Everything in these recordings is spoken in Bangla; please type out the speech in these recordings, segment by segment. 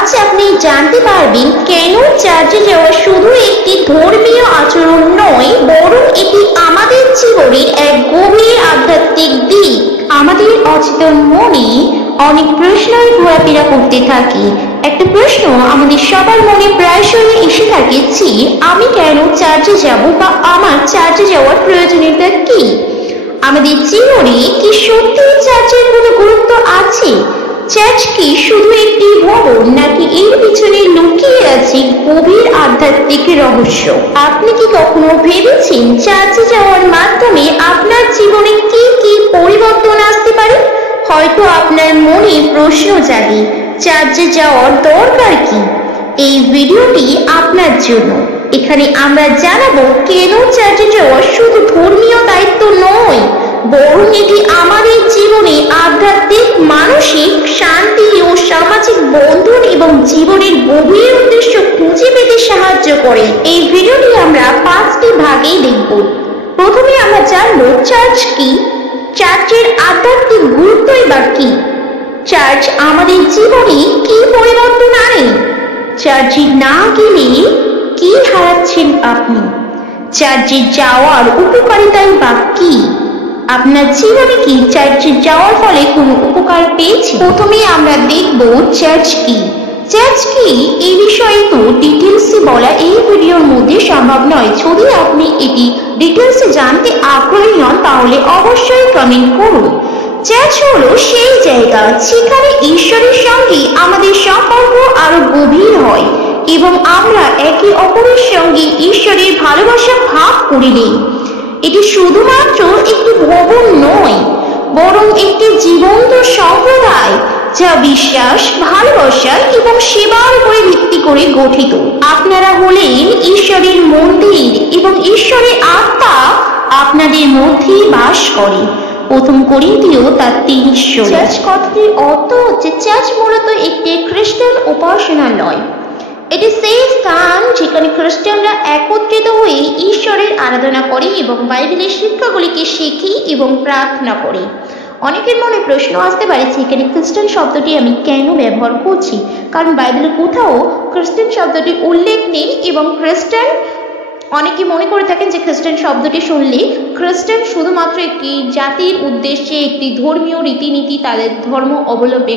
আজ আপনি জানতে পারবেন কেন চার্চে যাওয়া শুধু একটি ধর্মীয় আচরণ নয়, বরং এটি আমাদের জীবনের এক গভীর আধ্যাত্মিক দিক। আমাদের অচেতন মনে অনেক প্রশ্নই ঘোরাফেরা করতে থাকে। একটা প্রশ্ন আমাদের সবার মনে প্রায়শই এসে থাকে যে আমি কেন চার্চে যাব, বা আমার চার্চে যাওয়ার প্রয়োজনীয়তা কি? আমাদের জীবনে কি সত্যি চার্চের কোনো গুরুত্ব আছে? চার্চ কি শুধু একটি ভবন, নাকি এর পিছনে লুকিয়ে আছে গভীর আধ্যাত্মিক রহস্য? আপনি কি কখনো ভেবেছেন চার্চে যাওয়ার মাধ্যমে আপনার জীবনে কি কি পরিবর্তন আসতে পারে? হয়তো আপনার মনে প্রশ্ন জাগে, চার্চে যাওয়ার দরকার কি? এই ভিডিওটি আপনার জন্য। এখানে আমরা জানাবো কেন চার্চে যাওয়া শুধু ধর্মীয় দায়িত্ব নয়, বরং এটি আমাদের জীবনে আধ্যাত্মিক, মানসিক শান্তি ও সামাজিক বন্ধন এবং জীবনের গভীর উদ্দেশ্য খুঁজে পেতে সাহায্য করে। এই ভিডিওটি আমরা 5টি ভাগে দেখব। প্রথমে আমরা জানবো চার্চ কি, চার্চের আধ্যাত্মিক গুরুত্বই বা কি, চার্চ আমাদের জীবনে কি পরিবর্তন আনে, চার্চে না গেলে কি হারাচ্ছেন আপনি, চার্চে যাওয়ার উপকারিতাই বা কি, আপনার জীবনে কি চার্চে যাওয়ার ফলে কোনো উপকার পেয়েছে? প্রথমে আমরা দেখব চার্চ কি। চার্চ কি এই বিষয়ে তো ডিটেলসে বলা এই ভিডিওর মধ্যে সম্ভব নয়। যদি আপনি এটি ডিটেলসে জানতে আগ্রহী হন তাহলে অবশ্যই কমেন্ট করুন। চার্চ হলো সেই জায়গা যেখানে ঈশ্বরের সঙ্গে আমাদের সম্পর্ক আরো গভীর হয় এবং আমরা একে অপরের সঙ্গে ঈশ্বরের ভালোবাসা ভাগ করে নিই। এটি শুধুমাত্র একটি ভবন নয়, বরং একটি জীবন্ত সম্প্রদায় যা বিশ্বাস, ভালোবাসা এবং সেবার উপরে ভিত্তি করে গঠিত। আপনারা হলেন ঈশ্বরের মন্দির এবং ঈশ্বরের আত্মা আপনাদের মধ্যে বাস করে। 1 করিন্থীয় 3:30। চার্চ কথাটির অর্থ হচ্ছে চার্চ মূলত একটি খ্রিস্টান উপাসনালয়। এটি সেই স্থান যেখানে খ্রিস্টানরা একত্রিত হয়ে ঈশ্বরের আরাধনা করে এবং বাইবেলের শিক্ষাগুলিকে শেখে এবং প্রার্থনা করে। অনেকের মনে প্রশ্ন আসতে পারে সেখানে খ্রিস্টান শব্দটি আমি কেন ব্যবহার করছি, কারণ বাইবেলে কোথাও খ্রিস্টান শব্দটি উল্লেখ নেই এবং অনেকে মনে করে থাকেন যে খ্রিস্টান শব্দটি শুনলে খ্রিস্টান শুধুমাত্র একটি জাতির উদ্দেশ্যে একটি ধর্মীয় রীতিনীতি, তাদের ধর্ম অবলম্বী,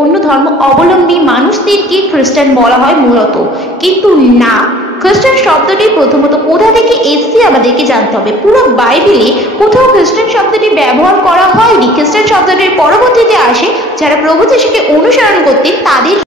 অন্য ধর্ম অবলম্বী মানুষদেরকে খ্রিস্টান বলা হয় মূলত। কিন্তু না, খ্রিস্টান শব্দটি প্রথমত কোথা থেকে এসেছে আমাদেরকে জানতে হবে। পুরো বাইবেলে কোথাও খ্রিস্টান শব্দটি ব্যবহার করা হয়নি। খ্রিস্টান শব্দটির পরবর্তীতে আসে যারা প্রভু যীশুকে অনুসরণ করতেন তাদের